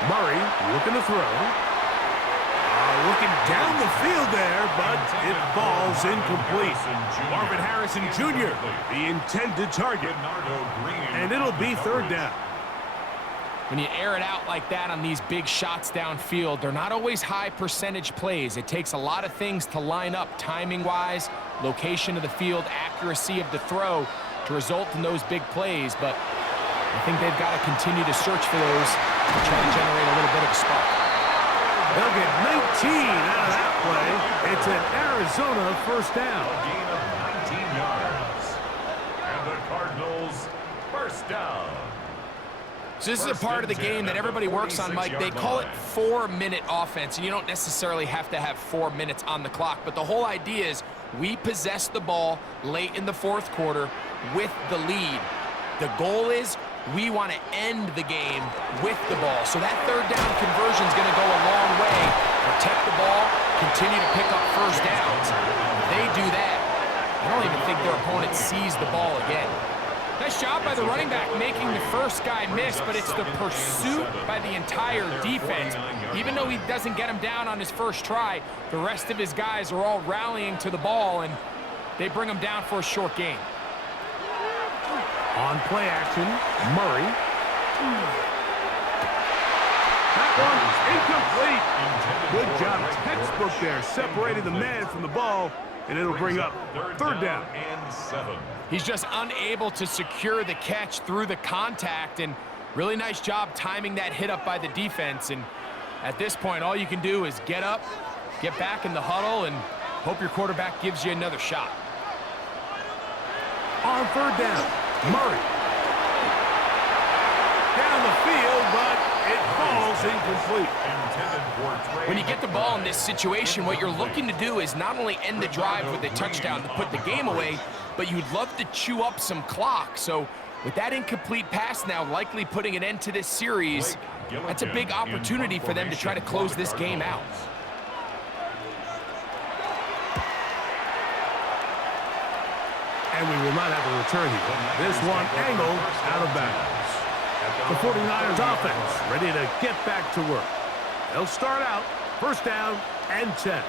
Murray looking to throw. Looking down the field there, but it falls incomplete. Marvin Harrison Jr., the intended target. And it'll be 3rd down. When you air it out like that on these big shots downfield, they're not always high percentage plays. It takes a lot of things to line up timing-wise, location of the field, accuracy of the throw to result in those big plays. But I think they've got to continue to search for those to try to generate a little bit of a spark. They'll get 19 out of that play. It's an Arizona 1st down. A gain of 19 yards. And the Cardinals 1st down. So this is a part of the game that everybody works on, Mike. They call it 4-minute offense, and you don't necessarily have to have 4 minutes on the clock. But the whole idea is we possess the ball late in the fourth quarter with the lead. The goal is we want to end the game with the ball. So that 3rd down conversion is going to go a long way. Protect the ball, continue to pick up 1st downs. If they do that, I don't even think their opponent sees the ball again. Nice job by the running back making the first guy miss, but it's the pursuit by the entire defense. Even though he doesn't get him down on his first try, the rest of his guys are all rallying to the ball, and they bring him down for a short gain. On play action, Murray. That one's incomplete. Good job, textbook there, separating the man from the ball, and it'll bring up 3rd down. And 7. He's just unable to secure the catch through the contact, and really nice job timing that hit up by the defense. And at this point, all you can do is get up, get back in the huddle, and hope your quarterback gives you another shot. On 3rd down, Murray. Down the field, but it falls incomplete. When you get the ball in this situation, what you're looking to do is not only end the drive with a touchdown to put the game away, but you'd love to chew up some clock. So with that incomplete pass now likely putting an end to this series, that's a big opportunity for them to try to close this game out. And we will not have a return here. This one angled out of bounds. The 49ers offense ready to get back to work. They'll start out 1st down and 10.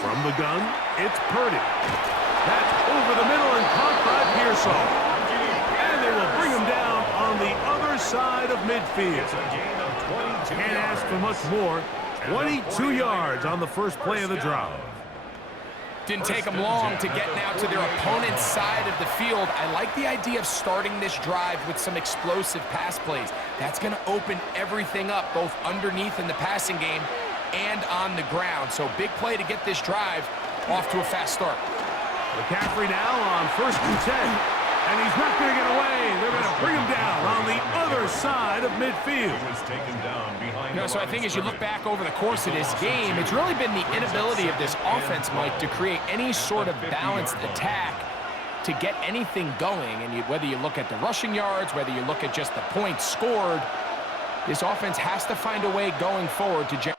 From the gun, it's Purdy. That's over the middle and caught by Pearsall. they will bring him down on the other side of midfield. It's a gain of 22 Can't ask for much yards. more. 22 yards on the first play of the drive. Didn't take them long to get now to their opponent's side of the field. I like the idea of starting this drive with some explosive pass plays. That's going to open everything up, both underneath in the passing game and on the ground. So big play to get this drive off to a fast start. McCaffrey now on 1st and 10. And he's not going to get away. They're going to bring him down on the other side of midfield. He was taken down behind So I think as you look back over the course of this game, it's really been the inability of this offense, Mike, to create any sort of balanced attack to get anything going. And whether you look at the rushing yards, whether you look at just the points scored, this offense has to find a way going forward to generate.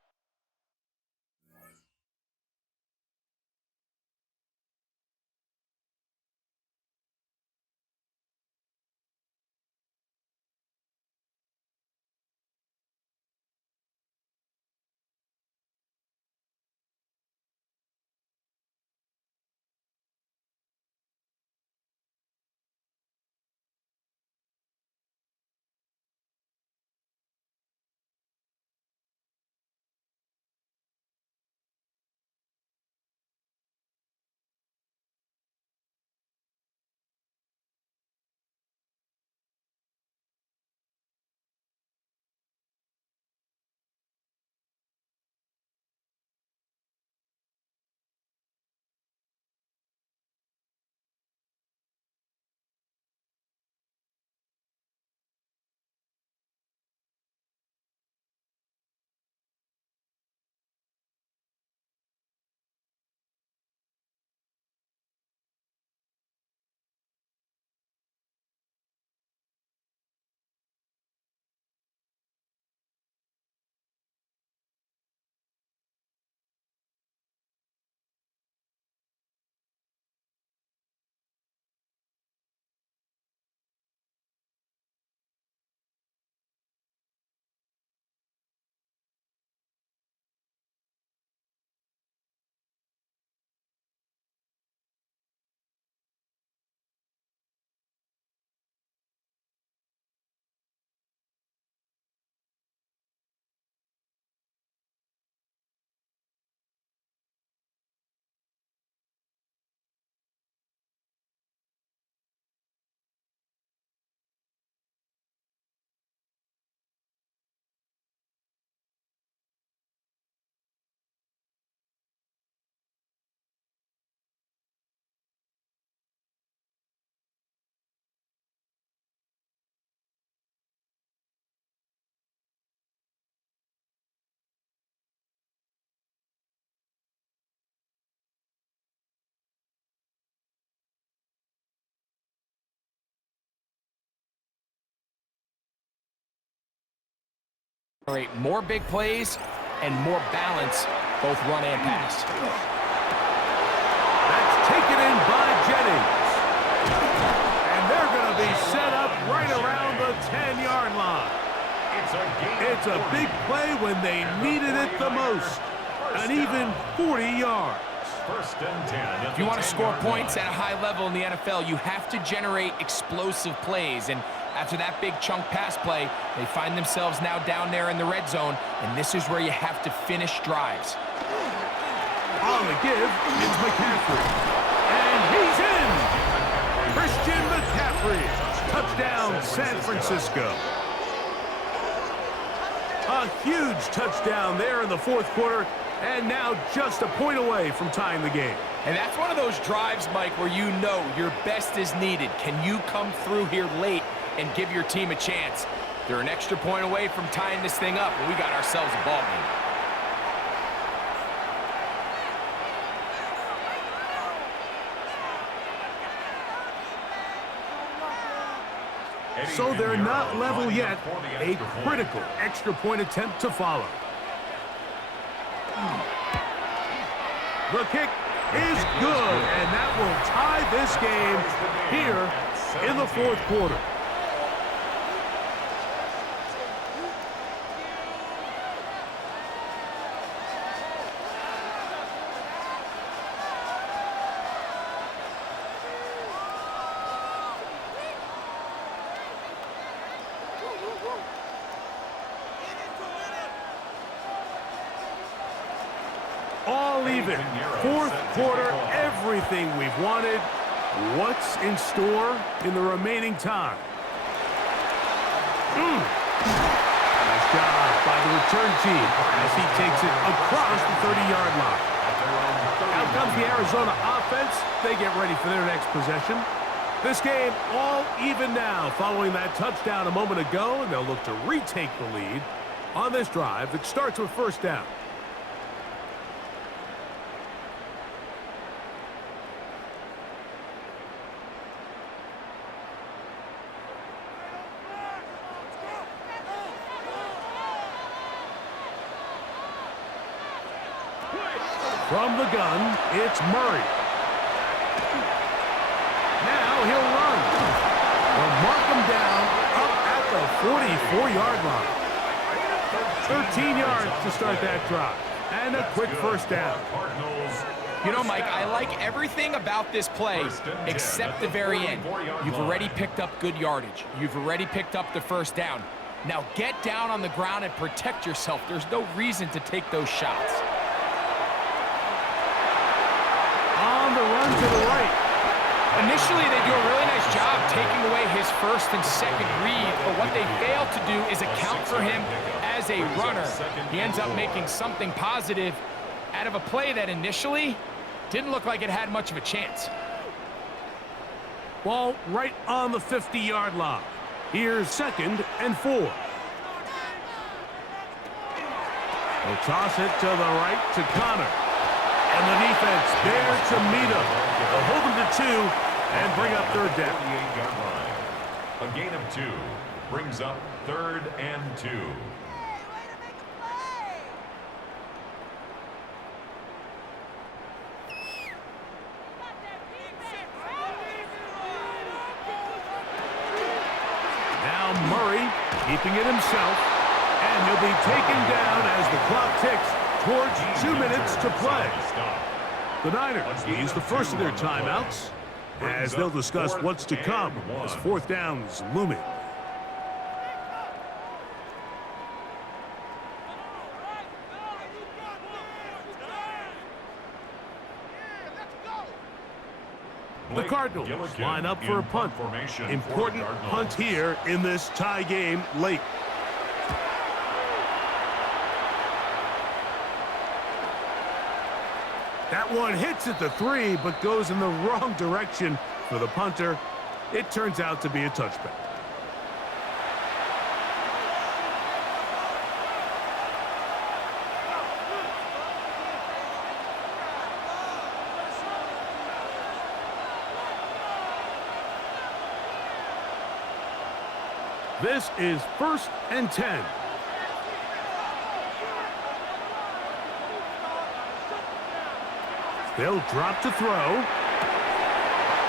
More big plays and more balance, both run and pass. That's taken in by Jennings. And they're going to be set up right around the 10-yard line. It's a big play when they needed it the most. An even 40 yards. First and 10. If you want to score points at a high level in the NFL, you have to generate explosive plays. And after that big chunk pass play, they find themselves now down there in the red zone, and this is where you have to finish drives. On the give, it's McCaffrey. And he's in! Christian McCaffrey. Touchdown, San Francisco. A huge touchdown there in the 4th quarter, and now just a point away from tying the game. And that's one of those drives, Mike, where you know your best is needed. Can you come through here late and give your team a chance? They're an extra point away from tying this thing up, and we got ourselves a ball game. So they're not level yet. A critical extra point attempt to follow. The kick is good, and that will tie this game here in the 4th quarter. all even. Fourth quarter, everything we've wanted. What's in store in the remaining time? Nice job by the return team as he takes it across the 30-yard line. Out comes the Arizona offense. They get ready for their next possession. This game all even now following that touchdown a moment ago, and they'll look to retake the lead on this drive that starts with first down. From the gun, it's Murray. Now he'll run. They'll mark him down up at the 44-yard line. 13 yards to start that drive. And a quick first down. You know, Mike, I like everything about this play except the very end. You've already picked up good yardage. You've already picked up the first down. Now get down on the ground and protect yourself. There's no reason to take those shots. On the run to the right. Initially, they do a really nice job taking away his first and second read, but what they fail to do is account for him as a runner. He ends up making something positive out of a play that initially didn't look like it had much of a chance. Ball right on the 50-yard line. Here's 2nd and 4. They'll toss it to the right to Connor. And the defense there to meet him. They'll hold him to 2 and bring up third down. 38-yard line. A gain of 2 brings up 3rd and 2. Now Murray keeping it himself. And he'll be taken down as the clock ticks towards 2 minutes to play. The Niners use the first of their timeouts as they'll discuss what's to come as fourth down's looming. The Cardinals line up for a punt. Important punt here in this tie game late. That one hits at the 3, but goes in the wrong direction for the punter. It turns out to be a touchback. This is 1st and 10. They'll drop to throw.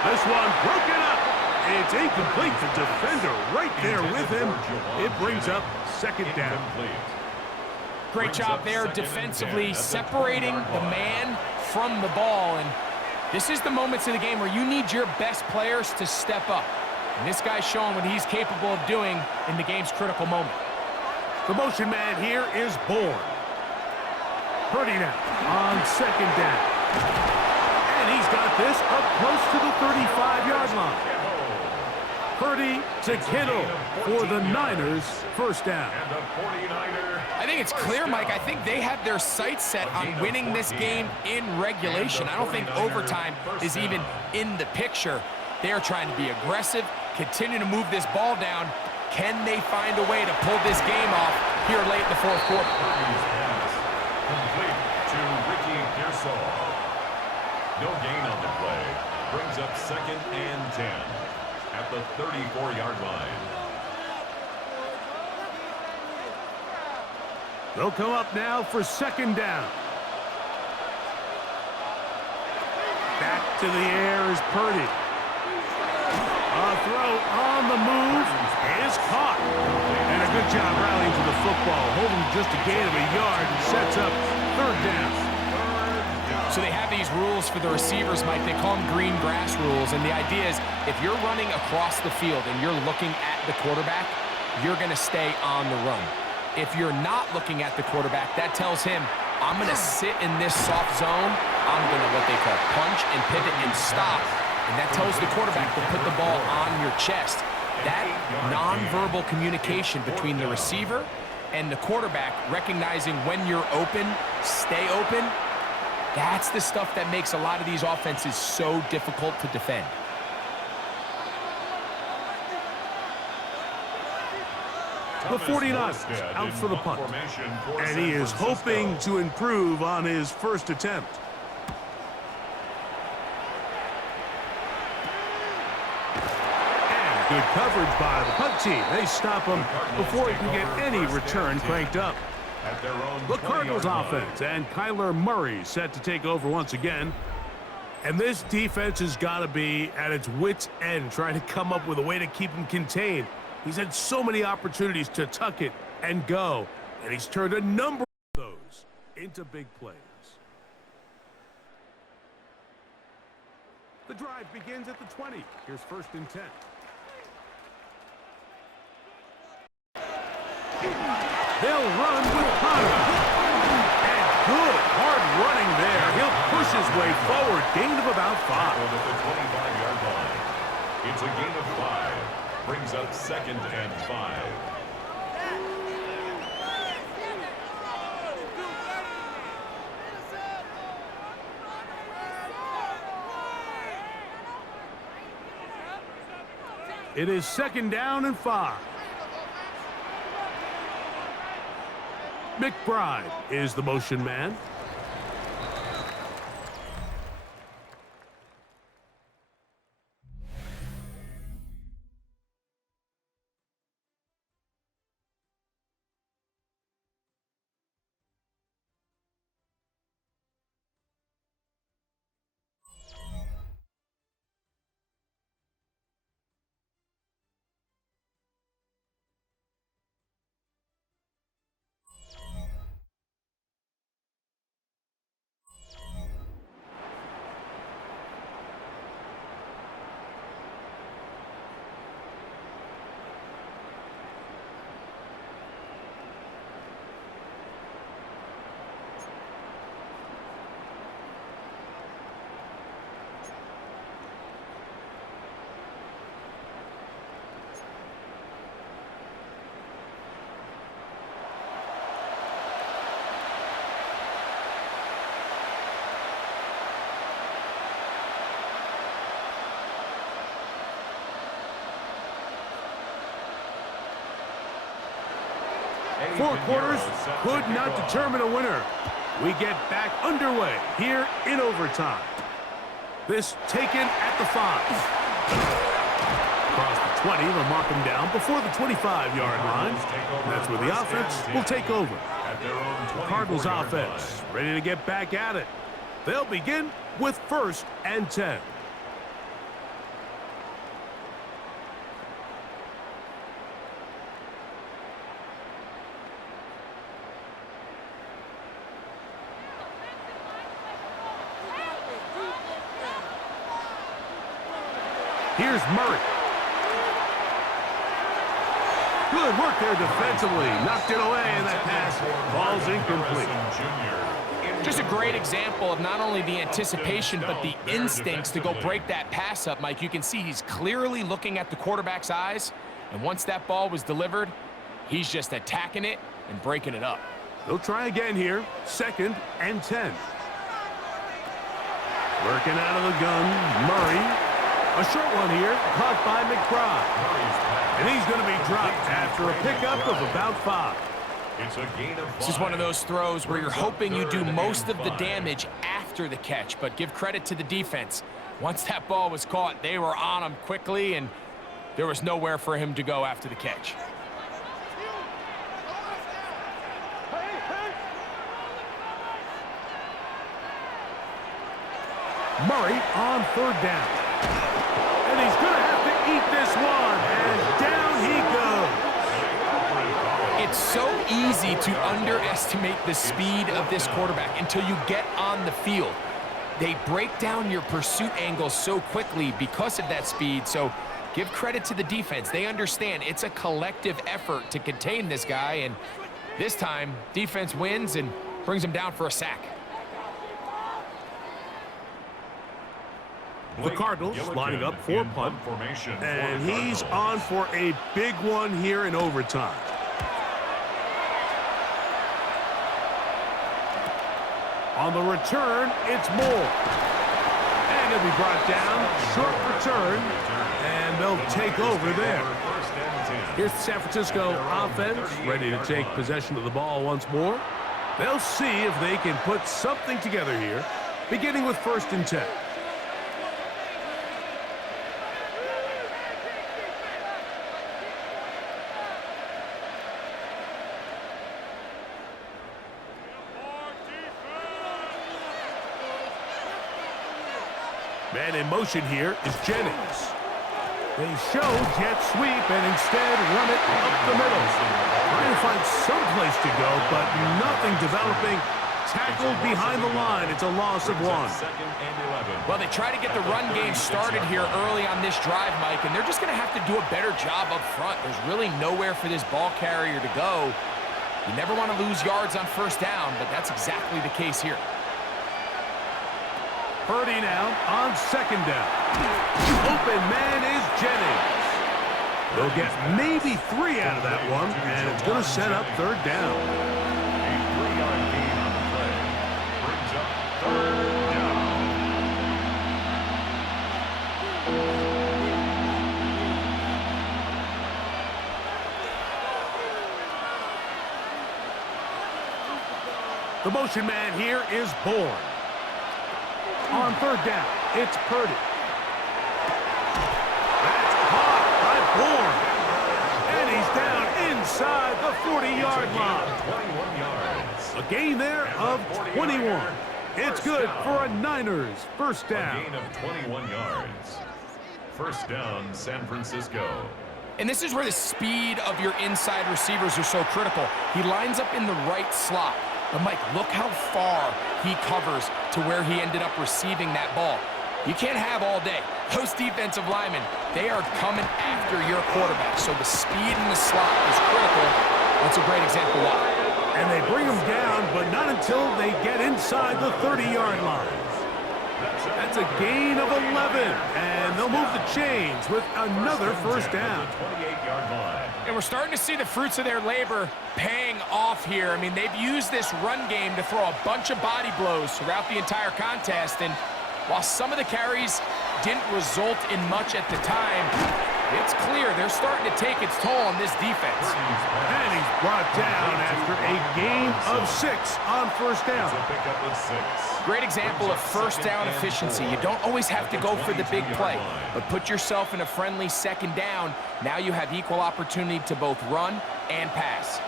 This one broken up. It's incomplete. The defender right there with him. It brings up 2nd down. Great job there defensively, separating the man from the ball. And this is the moments of the game where you need your best players to step up. And this guy's showing what he's capable of doing in the game's critical moment. The motion man here is Bourne. Purdy now on 2nd down. And he's got this up close to the 35-yard line. Purdy to Kittle for the Niners, first down. I think it's clear, Mike. I think they have their sights set on winning this game in regulation. I don't think overtime is even in the picture. They're trying to be aggressive, continue to move this ball down. Can they find a way to pull this game off here late in the fourth quarter? Complete to Ricky Pearsall. No gain on the play. Brings up 2nd and 10 at the 34-yard line. They'll come up now for 2nd down. Back to the air is Purdy. A throw on the move is caught. And a good job rallying to the football. Holding just a gain of a yard and sets up 3rd down. So they have these rules for the receivers, Mike. They call them green grass rules. And the idea is if you're running across the field and you're looking at the quarterback, you're going to stay on the run. If you're not looking at the quarterback, that tells him I'm going to sit in this soft zone. I'm going to what they call punch and pivot and stop. And that tells the quarterback to put the ball on your chest. That nonverbal communication between the receiver and the quarterback, recognizing when you're open, stay open, that's the stuff that makes a lot of these offenses so difficult to defend. The 49ers out for the punt. And he is hoping to improve on his first attempt. And good coverage by the punt team. They stop him before he can get any return cranked up. The Cardinals offense and Kyler Murray set to take over once again. And this defense has got to be at its wits' end trying to come up with a way to keep him contained. He's had so many opportunities to tuck it and go, and he's turned a number of those into big plays. The drive begins at the 20. Here's 1st and 10. They'll run with Connor. And good hard running there. He'll push his way forward. Gain of about 5. At the 25-yard line. It's a gain of 5. Brings up 2nd and 5. It is 2nd down and 5. McBride is the motion man. Four quarters could not determine a winner. We get back underway here in overtime. This taken at the 5. Across the 20, they'll mark him down before the 25-yard line. That's where the offense will take over. The Cardinals offense ready to get back at it. They'll begin with 1st and 10. Here's Murray. Good work there defensively. Knocked it away, and that pass falls incomplete. Just a great example of not only the anticipation, but the instincts to go break that pass up, Mike. You can see he's clearly looking at the quarterback's eyes, and once that ball was delivered, he's just attacking it and breaking it up. They'll try again here. 2nd and 10. Working out of the gun, Murray. A short one here, caught by McBride. And he's going to be dropped after a pickup of about 5. It's a gain of 5. This is one of those throws where you're hoping you do most of the damage after the catch, but give credit to the defense. Once that ball was caught, they were on him quickly, and there was nowhere for him to go after the catch. Murray on 3rd down. And he's going to have to eat this one, and down he goes. It's so easy to underestimate the speed of this quarterback until you get on the field. They break down your pursuit angles so quickly because of that speed, so give credit to the defense. They understand it's a collective effort to contain this guy, and this time, defense wins, and Brings him down for a sack. The Cardinals lining up for punt, and he's on for a big one here in overtime. On the return, it's Moore. And he'll be brought down, short return, and they'll take over there. Here's the San Francisco offense, ready to take possession of the ball once more. They'll see if they can put something together here, beginning with 1st and 10. Man in motion here is Jennings. They show jet sweep and instead run it up the middle. Trying to find some place to go, but nothing developing. Tackled behind the line. It's a loss of 1. Well, they try to get the run game started here early on this drive, Mike, and they're just going to have to do a better job up front. There's really nowhere for this ball carrier to go. You never want to lose yards on 1st down, but that's exactly the case here. Purdy now on 2nd down. Open man is Jennings. They'll get maybe 3 out of that one, and it's going to set up 3rd down. A 3-yard gain on the play brings up 3rd down. The motion man here is Bourne. On 3rd down, it's Purdy. That's caught by Bourne. And he's down inside the 40-yard line. 21 yards. A gain there of 21. It's good for a Niners 1st A down. gain of 21 yards. 1st down, San Francisco. And this is where the speed of your inside receivers are so critical. He lines up in the right slot. But, Mike, look how far he covers to where he ended up receiving that ball. You can't have all day. Those defensive linemen, they are coming after your quarterback. So the speed in the slot is critical. That's a great example why. And they bring him down, but not until they get inside the 30-yard line. That's a gain of 11, and they'll move the chains with another 1st down. 28-yard line. And we're starting to see the fruits of their labor paying off here. I mean, they've used this run game to throw a bunch of body blows throughout the entire contest. And while some of the carries didn't result in much at the time, it's clear they're starting to take its toll on this defense. And he's brought down after a gain of 6 on 1st down. It's a pickup of 6. Great example of 1st down efficiency. You don't always have to go for the big play, but put yourself in a friendly 2nd down. Now you have equal opportunity to both run and pass.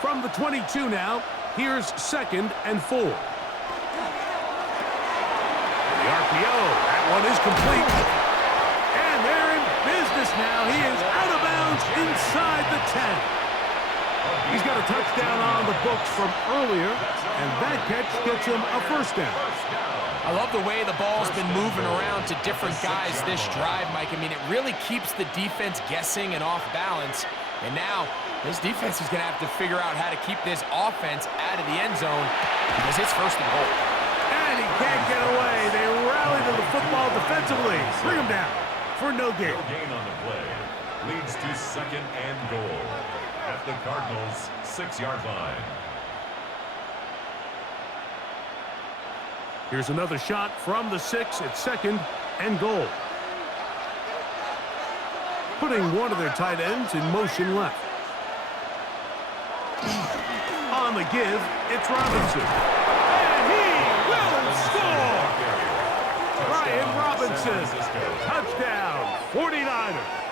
From the 22 now, here's 2nd and 4. The RPO, that one is complete. And they're in business now. He is out of bounds inside the 10. He's got a touchdown on the books from earlier, and that catch gets him a 1st down. I love the way the ball's been moving around to different guys this drive, Mike. I mean, it really keeps the defense guessing and off balance. And now, this defense is going to have to figure out how to keep this offense out of the end zone because it's 1st and goal. And he can't get away. They rally to the football defensively. Bring him down for no gain. No gain on the play. Leads to 2nd and goal at the Cardinals' 6-yard line. Here's another shot from the 6 at 2nd and goal. Putting one of their tight ends in motion left. On the give, it's Robinson. And he will score! Brian Robinson, touchdown, 49ers.